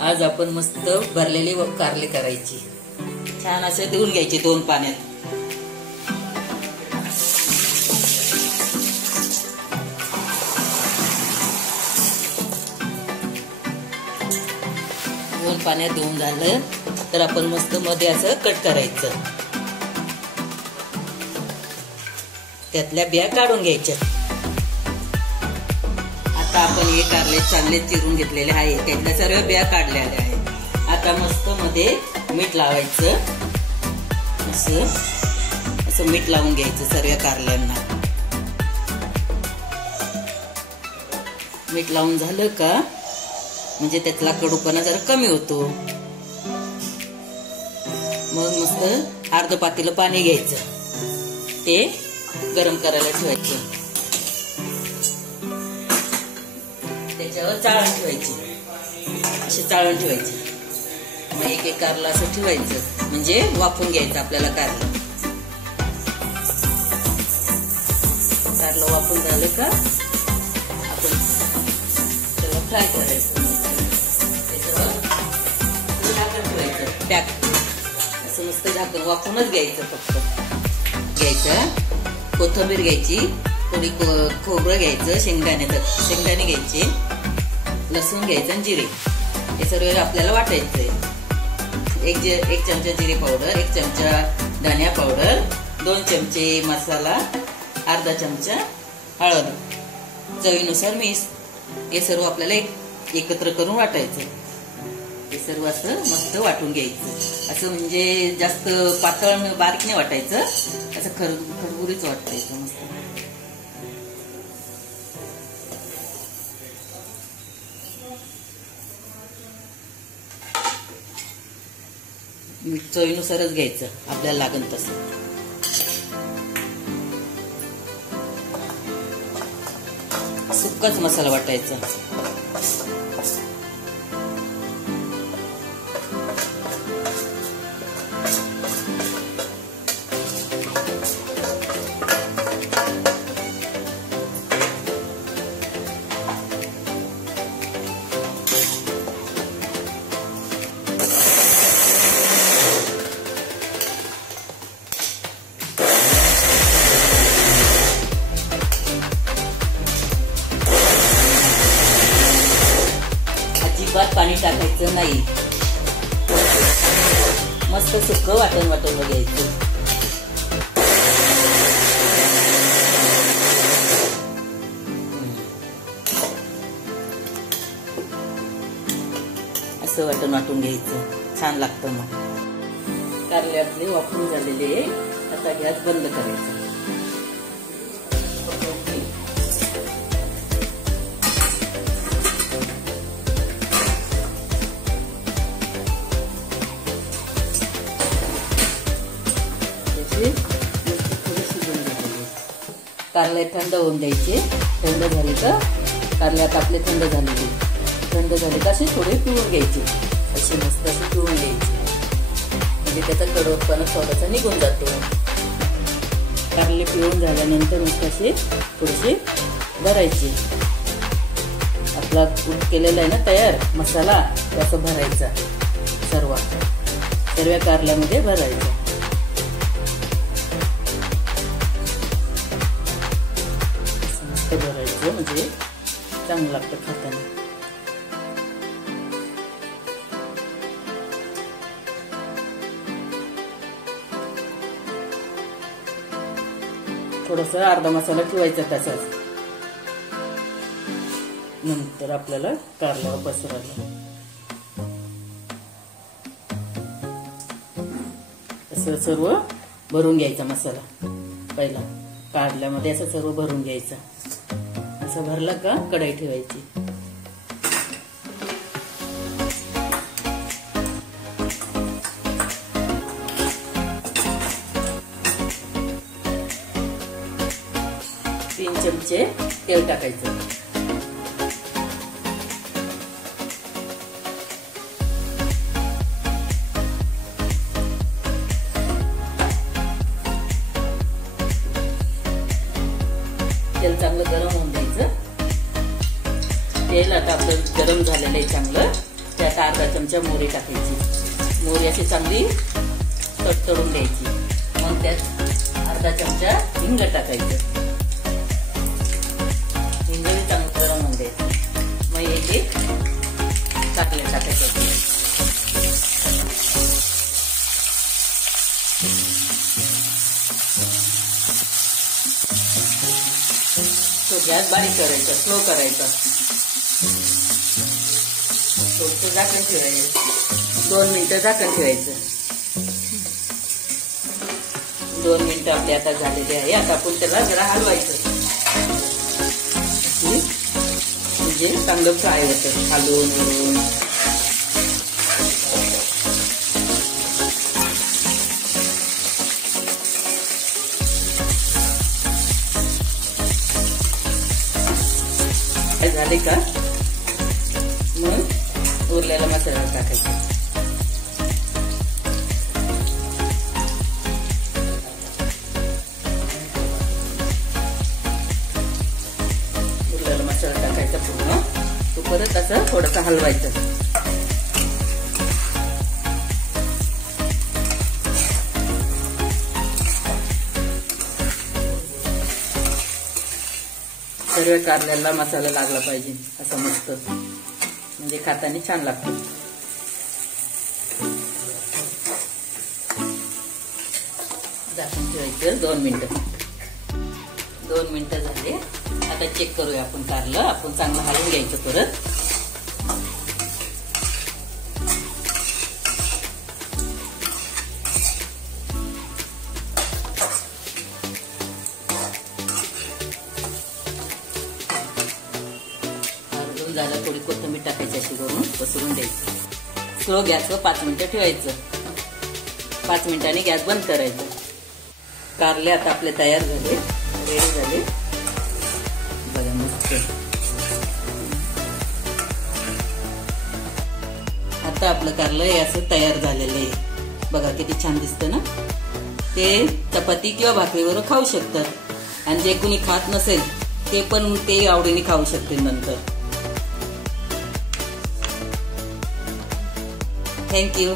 आज आपण मस्त भरलेली कारली करायची। छान असे धुवून घ्यायचे 2 पाण्यात। दोन पाण्यात धुवून झालं तर आपण मस्त मध्ये असं कट करायचं। त्यातल्या बिया काढून घ्यायच्या। आता आपण हे कारले चांगले चिरून घेतलेले आहे, त्यातल्या सर्व बिया काढलेल्या आहेत। आता मस्त मध्ये मीठ लावायचं, असं मीठ लावून घ्यायचं सर्व कारल्यांना। मीठ लावून झालं का म्हणजे त्यातला कडूपणा जरा कमी होतो। मग मस्त अर्ध पातेलं पाणी घ्यायचं, ते गरम करायला ठेवायचं। त्याच्यावर चाळण ठेवायची, अशी चाळण ठेवायची। मग एक एक कारला असं ठेवायचं म्हणजे वाफून घ्यायचं आपल्याला कारलं। कारलं वाफून झालं का आपण त्याला फ्राय करायचं। त्याच्यावर झाकण ठेवायचं, पॅक असं मस्त झाकण वाफूनच घ्यायचं। फक्त घ्यायचं, कोथिंबीर घ्यायची, थोडी खोबरं घ्यायचं, शेंगदाणे घ्यायचे, लसूण घ्यायचं आणि जिरे, हे सर्व आपल्याला वाटायचंय। एक चमचा जिरे पावडर, 1 चमचा धनिया पावडर, 2 चमचे मसाला, अर्धा चमचा हळद, चवीनुसार मीठ, हे सर्व आपल्याला एकत्र करून वाटायचं। हे सर्व असं मस्त वाटून घ्यायचं। असं म्हणजे जास्त पातळ बारीक नाही वाटायचं, असं खरबुरीच वाटायचं मस्त। मीठ चवीनुसारच घ्यायचं, आपल्याला लागेल तसं। सुक्काच मसाला वाटायचा। अजिबात पाणी टाकायचं नाही, मस्त सुक्क वाटण घ्यायचं। असं वाटून घ्यायचं, छान लागतं। मग कारले आपले वाफून झालेले, आता गॅस बंद करायचा। कारले थंड होऊन द्यायचे। थंड झाले का कारले आता आपले थंड झाले का असे थोडे पिळून घ्यायचे, असे मस्त असे पिळून घ्यायचे म्हणजे त्याचा कडवटपणा थोडासा निघून जातो। कारले पिळून झाल्यानंतर मस्त असे थोडेसे भरायचे। आपला कूट केलेला आहे ना तयार मसाला, त्याचं भरायचा, सर्व कारल्यामध्ये भरायचा। भरायचं म्हणजे चांगलं लागतं खाताना। थोडस अर्धा मसाला ठेवायचा तसाच, नंतर आपल्याला कारल्यावर पसरायला। असं सर्व भरून घ्यायचा मसाला, पहिला कारल्यामध्ये असं सर्व भरून घ्यायचं। असं भरला का कढई ठेवायची। तीन चमचे तेल टाकायचं। तेल चांगलं गरम होऊन द्यायचं। तेल आता आपलं गरम झालेलं आहे चांगलं, त्यात अर्धा चमचा मोहरी टाकायची. मोहरी अशी चांगली तडतडून द्यायची. मग त्यात अर्धा चमचा हिंग टाकायचं. हिंग चांगलं गरम होऊन द्यायचं. मग याचे कारले टाकायचे. तो गॅस बारीक करायचा, स्लो करायचा. तो झाकण ठेवायचं. 2 मिनिटं झाकण ठेवायचं. 2 मिनिटं आपले आता झालेले आहे. आता आपण त्याला जरा हलवायचं. म्हणजे चांगलं फ्राय होतं हलवून हलवून. झाले का मग उरलेला मसाला टाकायचा. उरलेला मसाला टाकायचा पूर्ण. तो परत असं थोडंसं हलवायचं. सर्व कारल्याला मसाला लागला पाहिजे असं मस्त, म्हणजे खाताना छान लागतं. झाकून ठेवायचं 2 मिनिटं. 2 मिनिटं झाले. आता चेक करूया आपण कारलं. आपण चांगलं हलवून घ्यायचं परत. झालं. थोडी कोथिंबीर टाकायची अशी करून पसरून द्यायची. स्लो गॅसवर 5 मिनिटं ठेवायचं. 5 मिनिटांनी गॅस बंद करायचं. कारले आता आपले तयार झाले, रेडी झाले. बघा मस्त. आता आपलं कारलं हे असं तयार झालेलं आहे. बघा किती छान दिसतं ना. ते चपाती किंवा भाकरीवर खाऊ शकतात. आणि जे कुणी खात नसेल ते पण ते आवडीने खाऊ शकतील नंतर. Thank you.